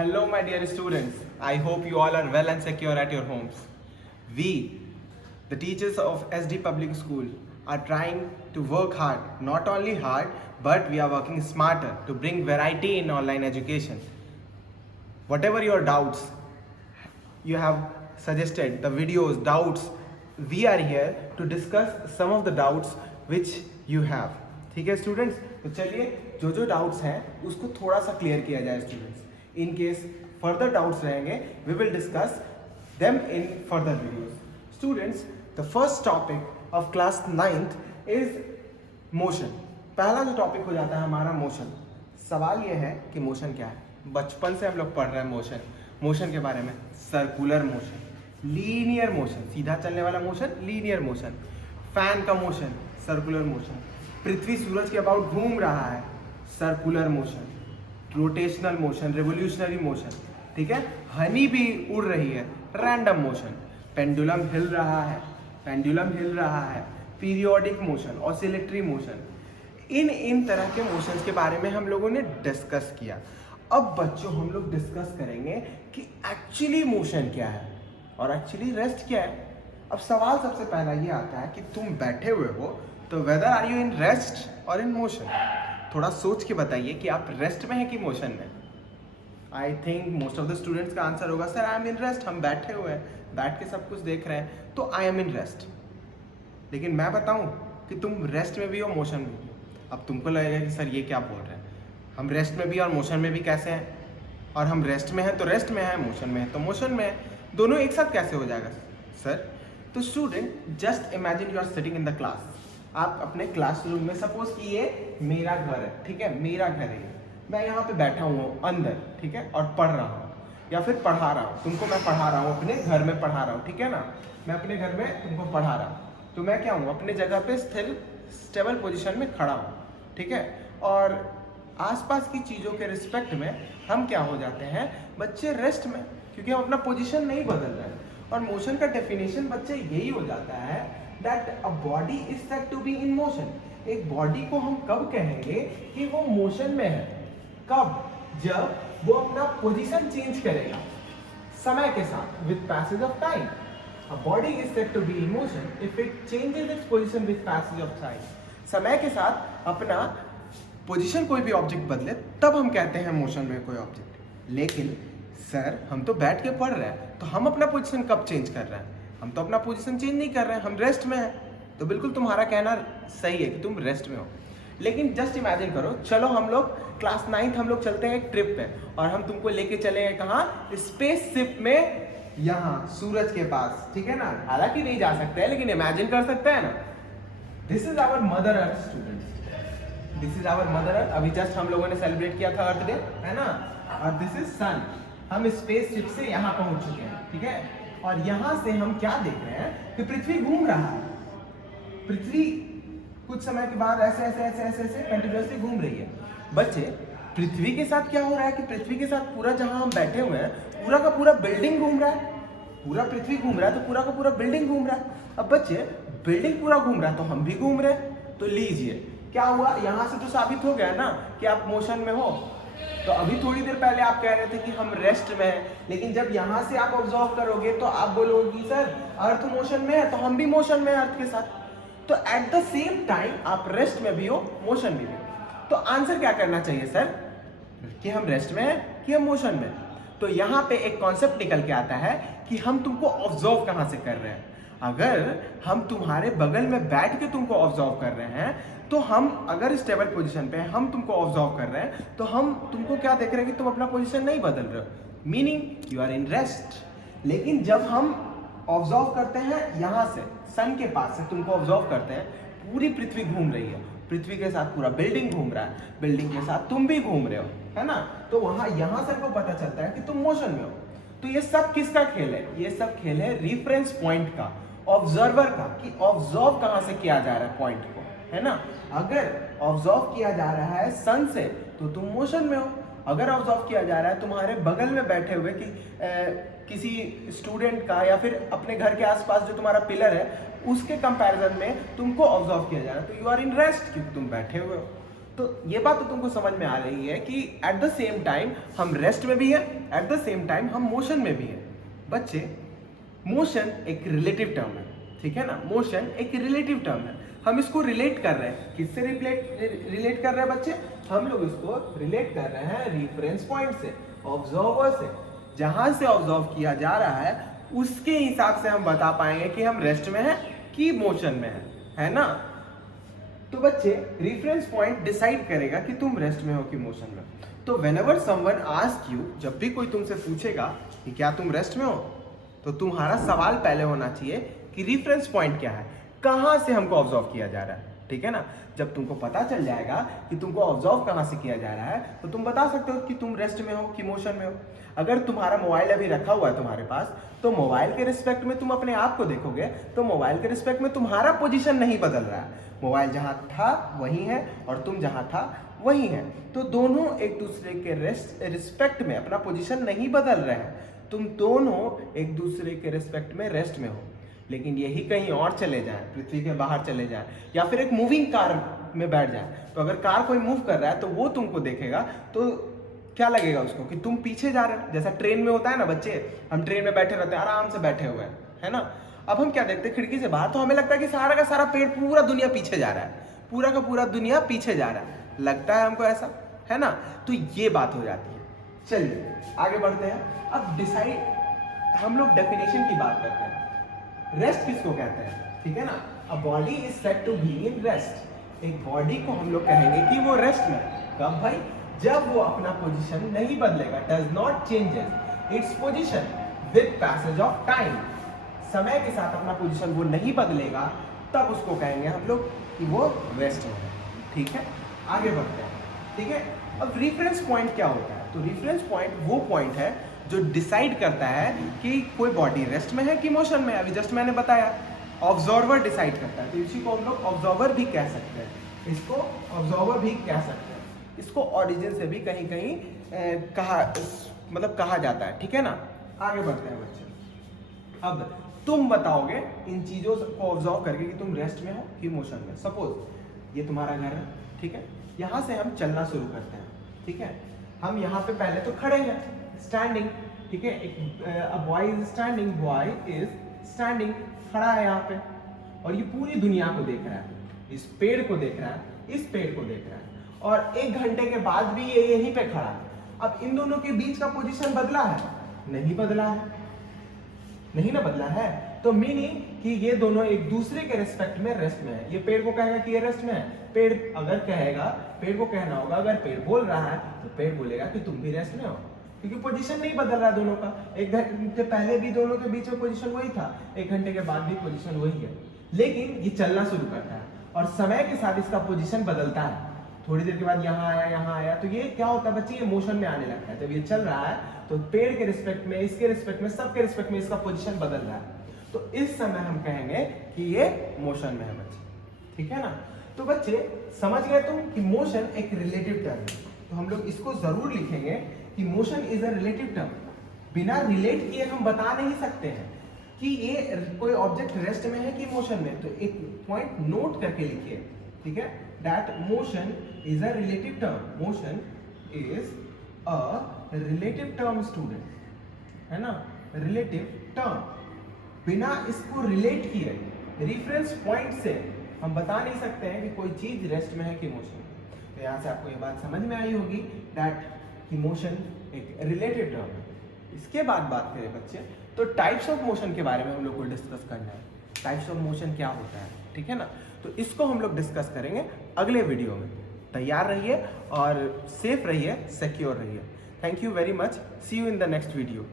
Hello, my dear students. I hope you all are well and secure at your homes. We, the teachers of SD Public School, are trying to work hard. Not only hard, but we are working smarter to bring variety in online education. Whatever your doubts, you have suggested the videos, doubts, we are here to discuss some of the doubts which you have. ठीक है students, तो चलिए जो doubts हैं उसको थोड़ा सा clear किया जाए students. In case further doubts रहेंगे we will discuss them in further videos. Students, the first topic of class 9th is motion. पहला जो टॉपिक हो जाता है हमारा मोशन. सवाल ये है कि मोशन क्या है. बचपन से हम लोग पढ़ रहे हैं मोशन के बारे में. सर्कुलर मोशन, लीनियर मोशन, सीधा चलने वाला मोशन लीनियर मोशन, फैन का मोशन सर्कुलर मोशन, पृथ्वी सूरज के अबाउट घूम रहा है circular motion, rotational motion, revolutionary motion. ठीक है, हनी भी उड़ रही है रैंडम मोशन, पेंडुलम हिल रहा है पीरियोडिक मोशन, ऑसिलेटरी मोशन. इन तरह के मोशंस के बारे में हम लोगों ने डिस्कस किया. अब बच्चों हम लोग डिस्कस करेंगे कि एक्चुअली मोशन क्या है और एक्चुअली रेस्ट क्या है. अब सवाल सबसे पहला ये आता है कि तुम बैठे हुए हो तो whether are you in rest और इन मोशन. थोड़ा सोच के बताइए कि आप रेस्ट में हैं कि मोशन में. I think most of the students का आंसर होगा sir I am in rest. हम बैठे हुए हैं, बैठ के सब कुछ देख रहे हैं तो आई एम इन रेस्ट. लेकिन मैं बताऊं कि तुम रेस्ट में भी हो मोशन में भी. अब तुमको लगेगा कि सर ये क्या बोल रहे हैं, हम रेस्ट में भी और मोशन में भी कैसे हैं, और हम रेस्ट में हैं तो रेस्ट में हैं, मोशन में है तो मोशन में है, दोनों एक साथ कैसे हो जाएगा सर. तो student just imagine you are sitting in the class. आप अपने क्लासरूम में, सपोज कि ये मेरा घर है, ठीक है, मेरा घर है, मैं यहाँ पे बैठा हुआ हूँ अंदर, ठीक है, और पढ़ रहा हूँ या फिर पढ़ा रहा हूँ. तुमको मैं पढ़ा रहा हूँ, अपने घर में पढ़ा रहा हूँ, ठीक है ना, मैं अपने घर में तुमको पढ़ा रहा हूँ. तो मैं क्या हूँ, अपने जगह पे स्टेबल पोजिशन में खड़ा हूँ, ठीक है, और आसपास की चीज़ों के रिस्पेक्ट में हम क्या हो जाते हैं बच्चे, रेस्ट में, क्योंकि हम अपना पोजीशन नहीं बदल रहे हैं. और मोशन का डेफिनेशन बच्चे यही हो जाता है that a body is said to be in motion. एक बॉडी को हम कब कहेंगे कि वो मोशन में है, कब, जब वो अपना पोजीशन चेंज करेगा समय के साथ, with passage of time. A body is said to be in motion if it changes its position with passage of time. समय के साथ अपना पोजीशन कोई भी ऑब्जेक्ट बदले तब हम कहते हैं मोशन में कोई ऑब्जेक्ट. लेकिन सर हम तो बैठ के पढ़ रहे हैं तो हम अपना पोजीशन कब चेंज कर रहे हैं, हम तो अपना पोजीशन चेंज नहीं कर रहे हैं, हम रेस्ट में हैं. तो बिल्कुल तुम्हारा कहना सही है कि तुम रेस्ट में हो. लेकिन जस्ट इमेजिन करो, चलो हम लोग क्लास 9th हम लोग चलते हैं एक ट्रिप पे और हम तुमको लेके चलेंगे कहाँ, स्पेसशिप में, यहाँ सूरज के पास, ठीक है ना. हालांकि नहीं जा सकते हैं लेकिन इमेजिन कर सकते हैं ना. This is our mother earth students, this is our mother earth. अभी जस्ट हम लोगों ने सेलिब्रेट किया था अर्थ डे, है ना, और दिस इज सन. हम स्पेसशिप से यहाँ पहुंच चुके हैं, ठीक है, और यहाँ से हम क्या देख रहे हैं कि पृथ्वी घूम रहा है. पृथ्वी कुछ समय के बाद ऐसे ऐसे ऐसे ऐसे ऐसे कंटिन्यूअसली घूम रही है. बच्चे, पृथ्वी के साथ क्या हो रहा है कि पृथ्वी के साथ पूरा जहाँ हम बैठे हुए हैं पूरा का पूरा बिल्डिंग घूम रहा है. पूरा पृथ्वी घूम रहा है तो पूरा का पूरा बिल्डिंग घूम रहा है. अब बच्चे, बिल्डिंग पूरा घूम रहा है तो हम भी घूम रहे हैं. तो लीजिए क्या हुआ, यहाँ से तो साबित हो गया ना कि आप मोशन में हो. तो अभी थोड़ी देर पहले आप कह रहे थे कि हम रेस्ट में हैं, लेकिन जब यहाँ से आप ऑब्जर्व करोगे तो आप बोलोगे कि सर अर्थ मोशन में है तो हम भी मोशन में हैं अर्थ के साथ. तो एट द सेम टाइम आप रेस्ट में भी हो, मोशन में भी हो. तो आंसर क्या करना चाहिए सर, कि हम रेस्ट में हैं कि हम मोशन में. तो यहाँ पे एक कॉन्सेप्ट निकल के आता है कि हम तुमको ऑब्जर्व कहाँ से कर रहे हैं. अगर हम तुम्हारे बगल में बैठ के तुमको ऑब्जर्व कर रहे हैं तो हम अगर स्टेबल पोजीशन पे हम तुमको ऑब्जर्व कर रहे हैं तो हम तुमको क्या देख रहे हैं कि तुम अपना पोजीशन नहीं बदल रहे हो, meaning you are in rest. लेकिन जब हम ऑब्जर्व करते हैं यहाँ से, सन के पास से तुमको ऑब्जर्व करते हैं, पूरी पृथ्वी घूम रही है, पृथ्वी के साथ पूरा बिल्डिंग घूम रहा है, बिल्डिंग के साथ तुम भी घूम रहे हो, है ना. तो वहाँ यहाँ सर को पता चलता है कि तुम मोशन में हो. तो ये सब किसका खेल है, ये सब खेल है रिफरेंस पॉइंट का, ऑब्जर्वर का, कि ऑब्जर्व कहाँ से किया जा रहा है पॉइंट को, है ना. अगर ऑब्जर्व किया जा रहा है सन से तो तुम मोशन में हो. अगर ऑब्जर्व किया जा रहा है तुम्हारे बगल में बैठे हुए किसी स्टूडेंट का या फिर अपने घर के आसपास जो तुम्हारा पिलर है उसके कंपैरिजन में तुमको ऑब्जर्व किया जा रहा है तो यू आर इन रेस्ट, क्योंकि तुम बैठे हुए हो. तो ये बात तो तुमको समझ में आ रही है कि एट द सेम टाइम हम रेस्ट में भी हैं, एट द सेम टाइम हम मोशन में भी हैं। बच्चे, मोशन एक रिलेटिव टर्म है, ठीक है ना, मोशन एक रिलेटिव टर्म है। हम इसको रिलेट कर रहे हैं, किससे रिलेट कर रहे हैं बच्चे? हम लोग इसको रिलेट कर रहे हैं रेफरेंस पॉइंट से, ऑब्जर्वर से। जहां से ऑब्जर्व किया जा रहा है उसके हिसाब से हम बता पाएंगे कि हम रेस्ट में हैं कि मोशन में है ना। तो बच्चे, रेफरेंस पॉइंट डिसाइड करेगा कि तुम रेस्ट में हो कि मोशन में। तो व्हेनेवर समवन आस्क यू, जब भी कोई तुमसे पूछेगा कि क्या तुम रेस्ट में हो, तो तुम्हारा सवाल पहले होना चाहिए कि रेफरेंस पॉइंट क्या है, कहां से हमको ऑब्जर्व किया जा रहा है, ठीक है ना। जब तुमको पता चल जाएगा कि तुमको ऑब्जर्व कहां से किया जा रहा है, तो तुम बता सकते हो कि तुम रेस्ट में हो कि मोशन में हो। अगर तुम्हारा मोबाइल अभी रखा हुआ है तुम्हारे पास, तो मोबाइल के रिस्पेक्ट में तुम अपने आप को देखोगे, तो मोबाइल के रिस्पेक्ट में तुम्हारा पोजीशन नहीं बदल रहा है। मोबाइल जहां था वही है और तुम जहां था वही है। तो दोनों एक दूसरे के रिस्पेक्ट में अपना पोजीशन नहीं बदल रहे हैं। तुम दोनों एक दूसरे के रिस्पेक्ट में रेस्ट में हो। लेकिन यही कहीं और चले जाएं, पृथ्वी के बाहर चले जाएं, या फिर एक मूविंग कार में बैठ जाएं, तो अगर कार कोई मूव कर रहा है तो वो तुमको देखेगा, तो क्या लगेगा उसको कि तुम पीछे जा रहे हो। जैसा ट्रेन में होता है ना बच्चे, हम ट्रेन में बैठे रहते हैं, आराम से बैठे हुए हैं, है ना। अब हम क्या देखते हैं खिड़की से बाहर, तो हमें लगता है कि सारा का सारा पेड़, पूरा दुनिया पीछे जा रहा है, पूरा का पूरा दुनिया पीछे जा रहा है, लगता है हमको ऐसा, है ना। तो ये बात हो जाती है। चलिए आगे बढ़ते हैं। अब डिसाइड, हम लोग डेफिनेशन की बात करते हैं। रेस्ट किसको कहते हैं, ठीक है ना। A body is said to be in rest. एक बॉडी को हम लोग कहेंगे कि वो रेस्ट में। कब भाई? जब वो अपना पोजीशन नहीं बदलेगा, does not changes its position with passage of time. समय के साथ अपना पोजीशन वो नहीं बदलेगा, तब उसको कहेंगे हम लोग कि वो रेस्ट में है, ठीक है। आगे बढ़ते हैं, ठीक है। अब रेफरेंस पॉइंट क्या होता है? तो रेफरेंस पॉइंट वो पॉइंट है जो डिसाइड करता है कि कोई बॉडी रेस्ट में है कि मोशन में। अभी जस्ट मैंने बताया, ऑब्जर्वर डिसाइड करता है, तो इसी को हम लोग ऑब्जर्वर भी कह सकते हैं, इसको ऑब्जर्वर भी कह सकते हैं। इसको ऑरिजिन से भी कहीं कहीं कहा जाता है, ठीक है ना। आगे बढ़ते हैं बच्चे। अब तुम बताओगे इन चीजों को ऑब्जर्व करके कि तुम रेस्ट में हो कि मोशन में। सपोज ये तुम्हारा घर है, ठीक है, यहाँ से हम चलना शुरू करते हैं, ठीक है। हम यहाँ पे पहले तो खड़े हैं, स्टैंडिंग, ठीक है। एक boy is standing, boy is standing, खड़ा है यहाँ पे, और ये पूरी दुनिया को देख रहा है, इस पेड़ को देख रहा है, इस पेड़ को देख रहा है, और 1 घंटे के बाद भी ये यहीं पे खड़ा है। अब इन दोनों के बीच का पोजीशन बदला है? नहीं बदला है, नहीं ना बदला है। तो मीनिंग कि ये दोनों एक दूसरे के रेस्पेक्ट में रेस्ट में है। ये पेड़ को कहेगा कि ये रेस्ट में है, पेड़ अगर कहेगा, पेड़ को कहना होगा, अगर पेड़ बोल रहा है तो पेड़ बोलेगा कि तुम भी रेस्ट में हो, क्योंकि पोजीशन नहीं बदल रहा दोनों का। 1 घंटे पहले भी दोनों के बीच में पोजीशन वही था, 1 घंटे के बाद भी पोजीशन वही है। लेकिन ये चलना शुरू करता है और समय के साथ इसका पोजीशन बदलता है। थोड़ी देर के बाद यहाँ आया, तो ये क्या होता है बच्चे, ये मोशन में आने लगता है। जब ये चल रहा है तो पेड़ के रिस्पेक्ट में, इसके रिस्पेक्ट में, सबके रिस्पेक्ट में इसका पोजीशन बदल रहा है। तो इस समय हम कहेंगे कि ये मोशन में है बच्चे, ठीक है ना। तो बच्चे समझ गए तुम कि मोशन एक रिलेटिव टर्म है। तो हम लोग इसको जरूर लिखेंगे कि motion is a relative term. बिना रिलेट किए हम बता नहीं सकते हैं कि ये कोई ऑब्जेक्ट रेस्ट में है कि मोशन में। तो एक पॉइंट नोट करके लिखिए, ठीक है, that motion is a relative term. Motion is a relative term student, है ना, रिलेटिव टर्म। बिना इसको रिलेट किए, रेफरेंस पॉइंट से हम बता नहीं सकते हैं कि कोई चीज रेस्ट में है कि मोशन में। तो यहाँ से आपको ये बात समझ में आई होगी दैट कि मोशन एक रिलेटिव टर्म है। इसके बाद बात करें बच्चे, तो टाइप्स ऑफ मोशन के बारे में हम लोग को डिस्कस करना है। टाइप्स ऑफ मोशन क्या होता है, ठीक है ना। तो इसको हम लोग डिस्कस करेंगे अगले वीडियो में। तैयार रहिए और सेफ रहिए, सिक्योर रहिए। Thank you very much, see you in the next video.